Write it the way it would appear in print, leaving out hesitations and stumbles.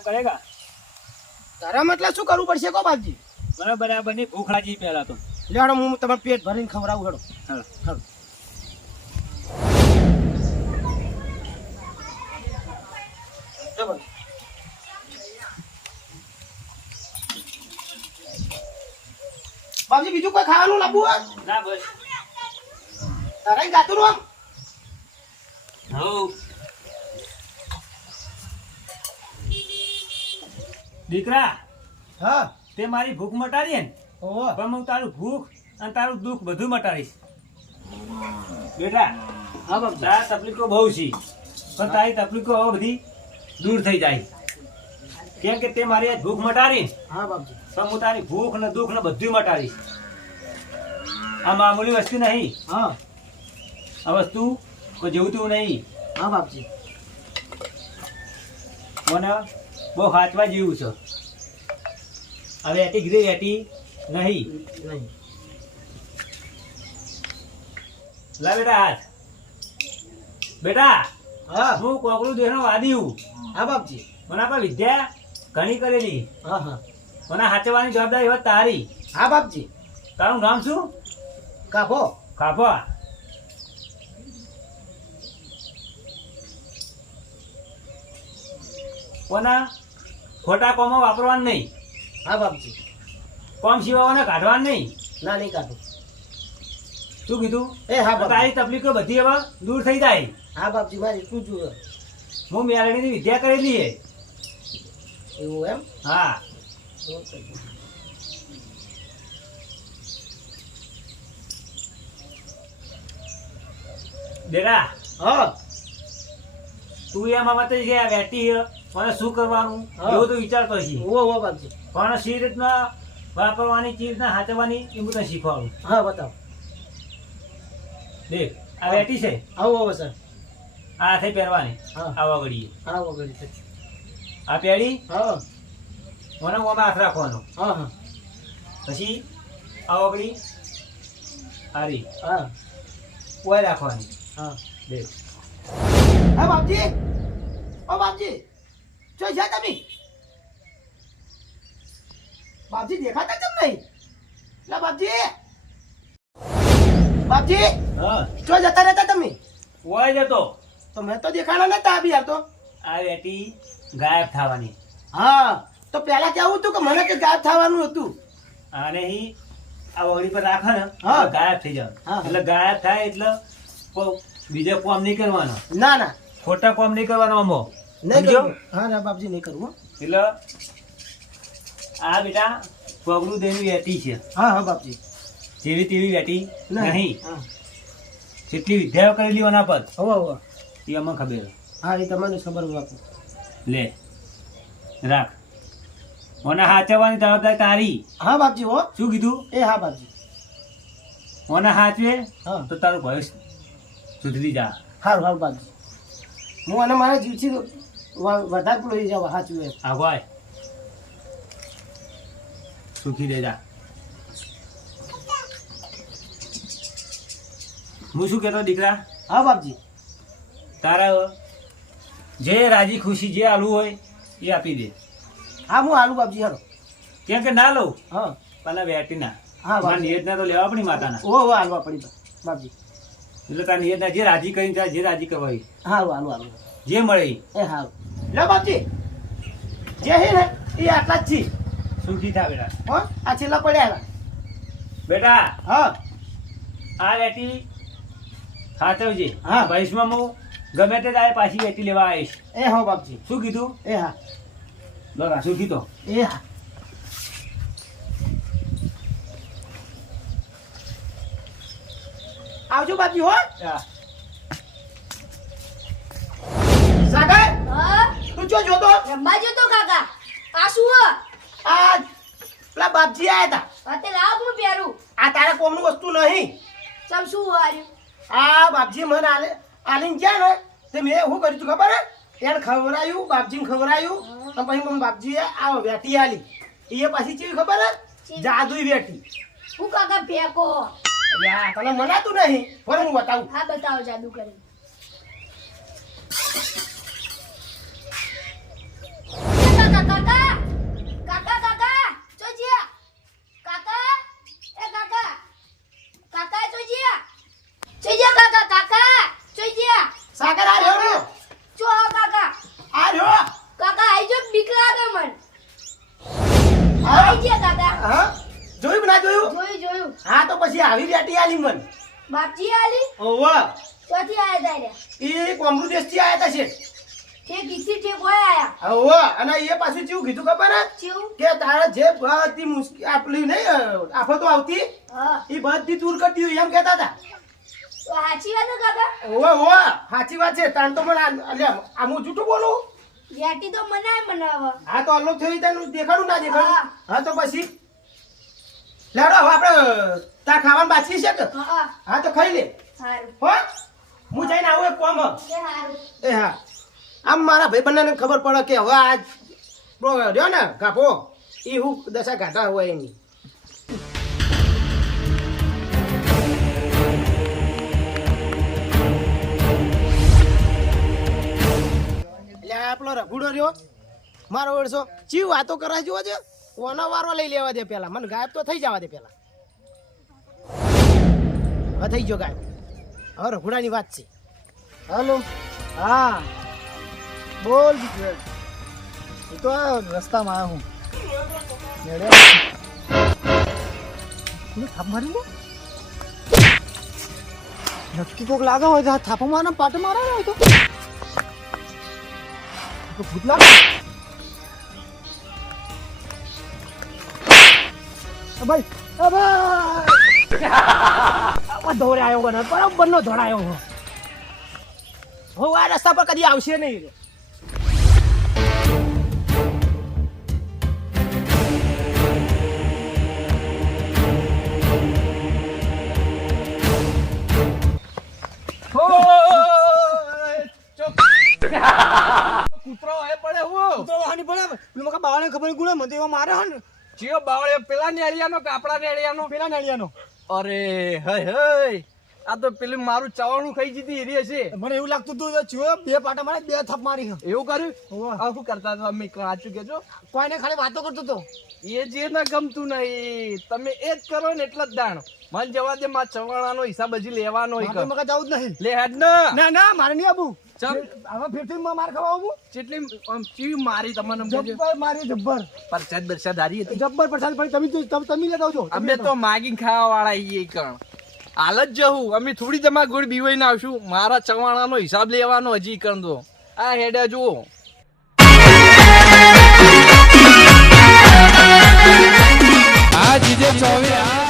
આરામ કરેગા તારા મતલબ શું કરવું પડશે કો બાપજી? મને બરાબરની ભૂખ લાગી પહેલા તો. લેડો હું તમારું પેટ ભરીને ખવડાવું હેડો. હાલો. હાલો. જબર. બાપજી બીજું કોઈ ખાવાનું લાવવું હોય? ના બસ. તારા ગાતું નું આમ હઉ દીકરા હા તે મારી ભૂખ મટાડી ને ઓહો પણ હું તારું ભૂખ અને તારું દુઃખ બધું મટાડીશ બેટા. હા બાપજી તારા તકલીફો બહુ છે પણ તારી તકલીફો હવે બધી દૂર થઈ જાય કેમ કે તે મારી આજ ભૂખ મટાડી હા બાપજી પણ હું તારી ભૂખ ને દુઃખ ને બધું મટાડીશ. આ મામૂલી વસ્તુ નહીં, હા આ વસ્તુ કોઈ જેવું તેવું નહીં. હા બાપજી મને બહુ સાચવા જેવું છે. હવે એટી ગીરી એટી નહીં. નહીં લા બેટા હાથ. બેટા હા હું કોકડું દેહનો વાદી હું. હા બાપજી મને આપણે વિદ્યા ઘણી કરેલી. હા હા મને સાચવવાની જવાબદારી હોત તારી. હા બાપજી તારું નામ શું? કાપો કાપા. કોના ખોટા કોમો વાપરવાનું નહીં. હા બાપજી કોમ સિવાવાને કાઢવાનું નહીં. ના નહીં કાપો શું કીધું? એ હા બાપજી તારી તકલીફો બધી હવે દૂર થઈ જાય. હા બાપજી મારે એટલું જ હું મેળવીની વિદ્યા કરેલી છે. એવું એમ હા બેટા હા તું એમ મત છે આ વેટી છે, મને શું કરવાનું હા. એવું તો વિચારતો છે. ઓહો બાપજી પણ સી રીતના વાપરવાની ચીજ રીતના સાચવવાની એ બધું શીખવાડું. હા બતાવો દેખ આ વેટી છે, આવો આવો સર આ હાથે પહેરવાની. હા આ વગડીએ હા વગડી છે આ પહેરી હા મને ઓમાં હાથ રાખવાનો. હા હા પછી આ વગડી હારી હા ઓય રાખવાની. હા દેખ હા બાપજી ઓ બાપજી જોઈ જા તમે બાપજી દેખાતા કેમ નહીં લા બાપજી બાપજી હા જો જતા રહેતા તમે ઓય જતો. તો મેં તો દેખાણા નતા આવી હાલ તો આ વેટી ગાયબ થવાની. હા તો પેલા કેવું હતું કે મને કે ગાયબ થવાનું હતું આને હી આ વગડી પર રાખે ને હા. એટલે ગાયબ થઈ જાય. હા. એટલે ગાયબ થાય એટલે બીજા કોમ નહીં કરવાનો, ના ના ખોટા કોમ નહીં કરવાનો આમો. નહીં સમજ્યો? કરું હા ના બાપજી નહીં કરું હો. એટલે આ બેટા પગલું દેવી વેટી છે. હા હા બાપજી જેવી તેવી વેટી નહીં. હા જેટલી વિદ્યાઓ કરેલી એના પર હોવા હોવા એ અમને ખબર. હા એ તમને ખબર હોય બાપુ લે રાખ. મને સાચવવાની જવાબદારી તારી. હા બાપજી હો શું કીધું? એ હા બાપજી મને સાચવે હા તો તારું ભવિષ્ય સુધરી જા. સારું સારું બાપજી હું અને મારા જીવથી વધારે લઈ જવા સાચું એમ આગળ સુખી દે જા. હું શું કહેતો દીકરા, હા બાપજી તારા જે રાજી ખુશી જે આલુ હોય એ આપી દે. હા હું આલુ બાપજી હારો કેમ કે ના લઉં હા પેલા વેટીના હા બાપજી નિયતના તો લેવા પડી માતાના. ઓ હાલવા પડી બાપજી એટલે તારા નિયતના જે રાજી કરીને તારે જે રાજી કરવા હોય હારું હાલું હાલું જે મળે એ એ હારું લે બાપજી જે હે ને એ આટલા જ છે સુખી થા બેટા. હો આ છેલ્લા પડ્યા બેટા હા આ વેટી સાચવજે. હા. ભવિષ્યમાં હું ગમે તે તારે પાછી વેટી લેવા આવીશ. એ હા બાપજી શું કીધું? એ હા બરા સુખી તો. એ હા આવજો બાપજી હો સાગર હા તું જો જોતો રંબા જતો કાકા આ શું હ? આ પેલા બાપજી આયા હતા અતે લાવ હું પહેરું આ તારા કોમનું વસ્તુ નહીં સમ શું હાર્યું આ બાપજી મને આલીને ગયા ને તે મેં શું કર્યું તું ખબર હે એને ખવડાયું બાપજીને ખવડાયું અને પછી મને બાપજીએ આ વેટી આલી એ પાછી કેવી ખબર હે જાદુઈ વેટી હું કાકા ફેંકો એટલે આ તને મનાતું નહીં ફરી હું બતાવું હા બતાવો જાદુ કરી કાકા આલી મન બાપજી આલી ઓવા ચોથી આયા તારે એ કોમરૂ દેશથી આયા તા છે ઠેક ઈથી ઠેક હોય આયા ઓવા અને એ પાછું કેવું કીધું ખબર હે ચેવું કે તારા જે બધી મુશ્કેલ આપલી નહીં આફતો આવતી હા એ બધી દૂર કરતી હોય એમ કહેતા હતા તો સાચી વાત હે કાકા ઓવા ઓવા સાચી વાત છે તાન તો મને આમ જૂઠું બોલું વેટી તો મનાય મનાવ હા તો અલગ થયું તને દેખાડું ના દેખાડું હા. હા તો પછી લેડો હવે આપણે તાર ખાવાનું બાકી છે કે હા હા તો ખાઈ લે સારું હો હું જઈને આવું એક કોમ હ. કે સારું એ હા આમ મારા ભાઈ બંનેને ખબર પડે કે હવે આજ રહ્યો ને કાપો એ હું દશા ઘાટા હોય એની એટલે આ પેલો રઘુડો રહ્યો મારો વર્ષો ચી વાતો કરાય જુઓ છે કોનો વારો લઈ લેવા દે પેલા મને ગાયબ તો થઈ જવા દે પેલા હવે થઈ ગયો ગાયબ હવે રઘુડાની વાત છે હાલો હા બોલ જીતુભાઈ. હું તો આ રસ્તામાં આવ્યો હું થાપ મારી દો નક્કી કોક લાગે હોય તો થાપો મારે પાટે મારે હોય તો ભૂત લાગે ભાઈ દોડાયો બને બરોબર નો દોડાયો હું આ રસ્તા પર કદી આવશે નહીં કૂતરો એ પડે હું તો વાહની પડે પેલો મકા બાવાને ખબર ગુણે મને એવા મારે હે ને જીઓ બાવળે પેલા નેળિયાનો કે આપણા નેળિયાનો પેલા નાળિયાનો અરે હય હય આ તો પેલું મારું ચવાણું ખાઈ જીતી હીરી હશે મને એવું લાગતું હતું કે ચિયો બે પાટા મારે બે થપ મારી છે એવું કર્યું હોવે. આ શું કરતા હતા અમે સાચું કેજો કોઈને ખાલી વાતો કરતો હતો એ જે ના ગમતું નહીં તમે એ જ કરો ને એટલે જ દાણ મને જવા દે મારા ચવાણાનો હિસાબ હજી લેવાનો મારે મકા જવું જ નહીં લે હેડ ના ના ના મારે નહીં આવું ચમ હવે ફેરથી માર ખાવા આવું જેટલી આમ ચીવી મારી તમને એમ કહેજો. જબ્બર મારી જબ્બર પરસાદ બરસાદ હારી હતી જબ્બર પ્રસાદ ભાઈ તમે લેતા આવજો અમે તો માગીને ખાવા વાળા ઈ કણ હાલ જ જવું અમે થોડી જમા ગોળ બીવાઈને આવશું મારા ચવાણાનો હિસાબ લેવાનો હજી કણ તો આ હેડે જુઓ આ જીજે 24